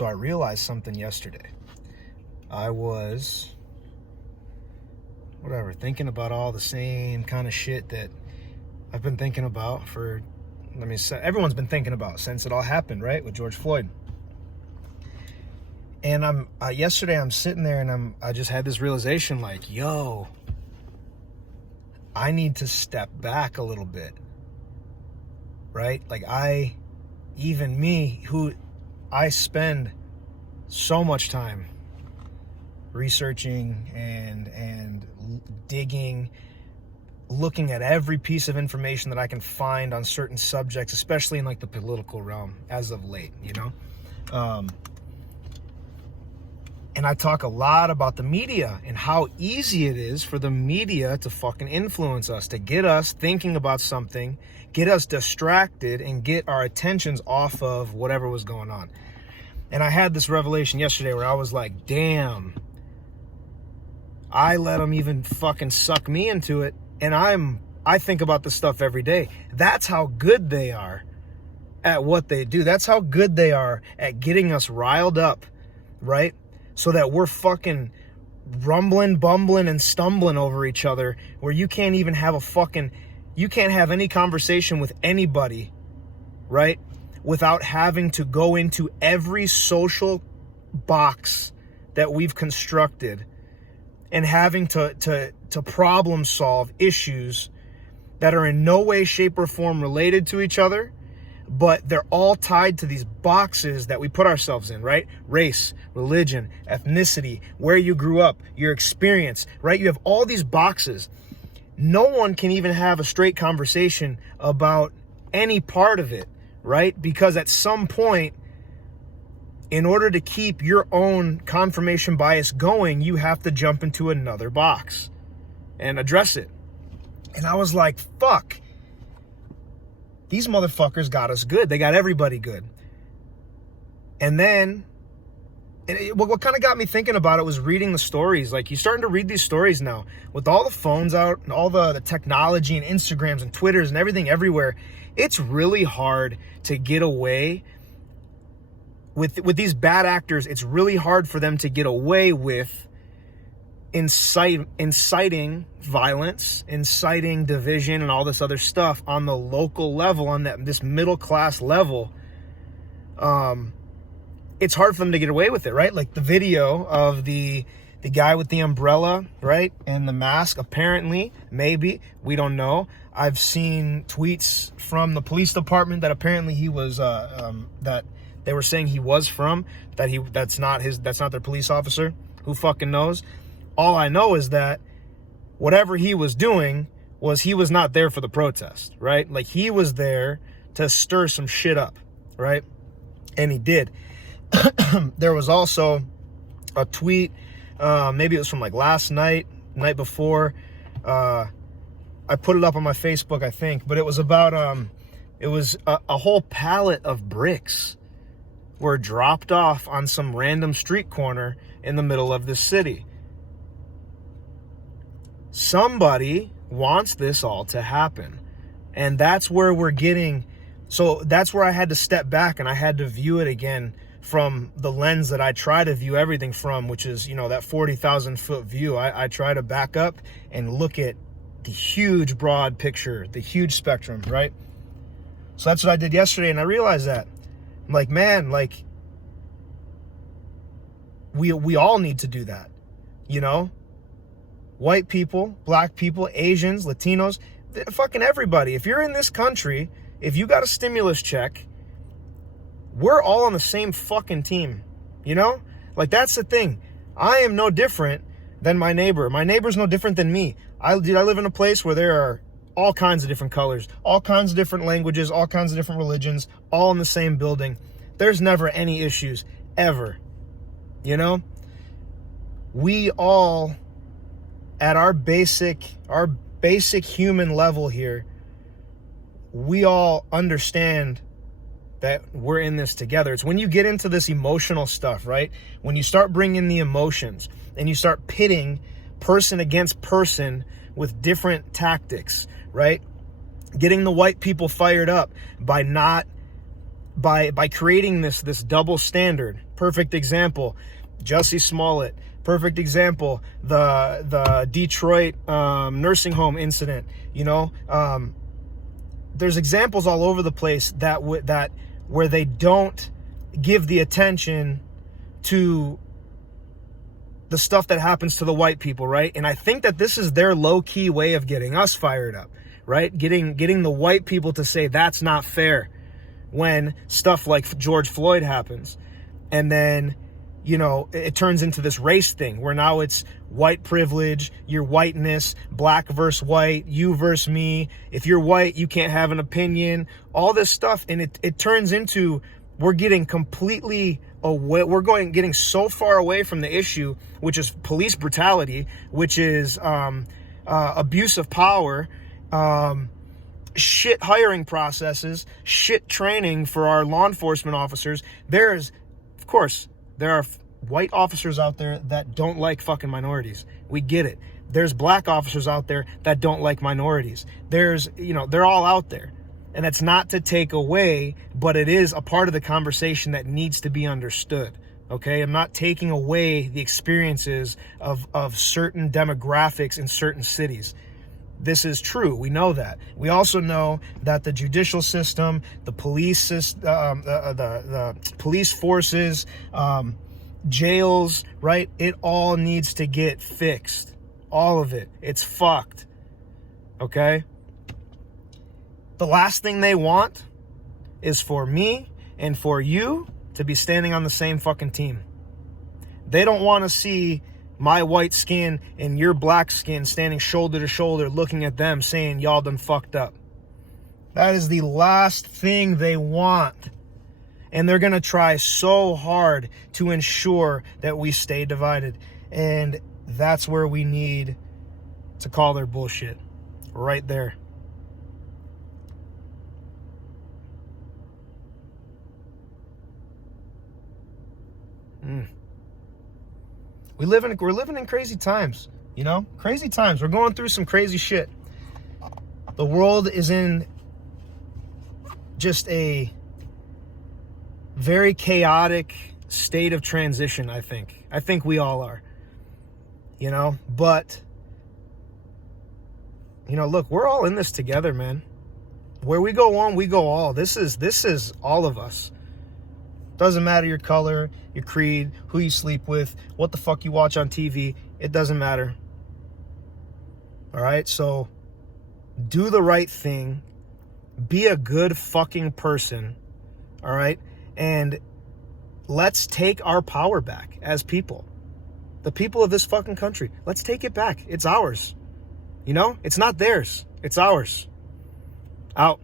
So I realized something yesterday. I was, thinking about all the same kind of shit that I've been thinking about for, everyone's been thinking about since it all happened, right? With George Floyd. And yesterday I'm sitting there and I just had this realization like, yo, I need to step back a little bit, right? Like I spend so much time researching and digging, looking at every piece of information that I can find on certain subjects, especially in like the political realm as of late, you know? And I talk a lot about the media and how easy it is for the media to fucking influence us, to get us thinking about something, get us distracted, and get our attentions off of whatever was going on. And I had this revelation yesterday where I was like, damn, I let them even fucking suck me into it. And I think about this stuff every day. That's how good they are at what they do. That's how good they are at getting us riled up, right? So that we're fucking rumbling, bumbling, and stumbling over each other, where you can't even have you can't have any conversation with anybody, right? Without having to go into every social box that we've constructed and having to problem solve issues that are in no way, shape, or form related to each other, but they're all tied to these boxes that we put ourselves in, right? Race, religion, ethnicity, where you grew up, your experience, right? You have all these boxes. No one can even have a straight conversation about any part of it, right? Because at some point, in order to keep your own confirmation bias going, you have to jump into another box and address it. And I was like, fuck. These motherfuckers got us good. They got everybody good. And then, what kind of got me thinking about it was reading the stories. Like, you're starting to read these stories now. With all the phones out and all the technology and Instagrams and Twitters and everything everywhere, it's really hard to get away with these bad actors. It's really hard for them to get away with inciting violence, inciting division, and all this other stuff on the local level, on this middle class level. It's hard for them to get away with it, right? Like the video of the guy with the umbrella, right, and the mask. Apparently, maybe, we don't know. I've seen tweets from the police department that apparently he was that they were saying he was from, that's not their police officer. Who fucking knows? All I know is that whatever he was doing he was not there for the protest, right? Like, he was there to stir some shit up, right? And he did. There was also a tweet, maybe it was from like last night before. I put it up on my Facebook, I think, but it was about, it was a whole pallet of bricks were dropped off on some random street corner in the middle of this city. Somebody wants this all to happen. And that's where we're getting. So that's where I had to step back and I had to view it again from the lens that I try to view everything from, which is, that 40,000 foot view. I try to back up and look at the huge broad picture, the huge spectrum, right? So that's what I did yesterday. And I realized that. I'm like, man, like, we all need to do that, White people, black people, Asians, Latinos, fucking everybody. If you're in this country, if you got a stimulus check, we're all on the same fucking team, Like, that's the thing. I am no different than my neighbor. My neighbor's no different than me. I live in a place where there are all kinds of different colors, all kinds of different languages, all kinds of different religions, all in the same building. There's never any issues, ever. We all, at our basic human level here, we all understand that we're in this together. It's when you get into this emotional stuff, right? When you start bringing the emotions and you start pitting person against person with different tactics, right? Getting the white people fired up by by creating this double standard. Perfect example, Jussie Smollett. Perfect example, the Detroit nursing home incident. You know, there's examples all over the place that where they don't give the attention to the stuff that happens to the white people, right? And I think that this is their low-key way of getting us fired up, right? Getting the white people to say that's not fair when stuff like George Floyd happens. And then, you know, it turns into this race thing where now it's white privilege, your whiteness, black versus white, you versus me. If you're white, you can't have an opinion, all this stuff. And it turns into, we're getting completely away. Getting so far away from the issue, which is police brutality, which is abuse of power, shit hiring processes, shit training for our law enforcement officers. Of course, there are white officers out there that don't like fucking minorities. We get it. There's black officers out there that don't like minorities. They're all out there. And that's not to take away, but it is a part of the conversation that needs to be understood. Okay? I'm not taking away the experiences of certain demographics in certain cities. This is true. We know that. We also know that the judicial system, the police system, the police forces, jails, right? It all needs to get fixed. All of it. It's fucked. Okay? The last thing they want is for me and for you to be standing on the same fucking team. They don't want to see my white skin and your black skin standing shoulder to shoulder looking at them saying y'all done fucked up. That is the last thing they want. And they're going to try so hard to ensure that we stay divided. And that's where we need to call their bullshit. Right there. We're living in crazy times, you know? Crazy times. We're going through some crazy shit. The world is in just a very chaotic state of transition, I think. I think we all are. You know, but you know, look, we're all in this together, man. Where we go on, we go all. This is all of us. Doesn't matter your color, your creed, who you sleep with, what the fuck you watch on TV. It doesn't matter. All right? So do the right thing. Be a good fucking person. All right? And let's take our power back as people. The people of this fucking country. Let's take it back. It's ours. You know? It's not theirs. It's ours. Out.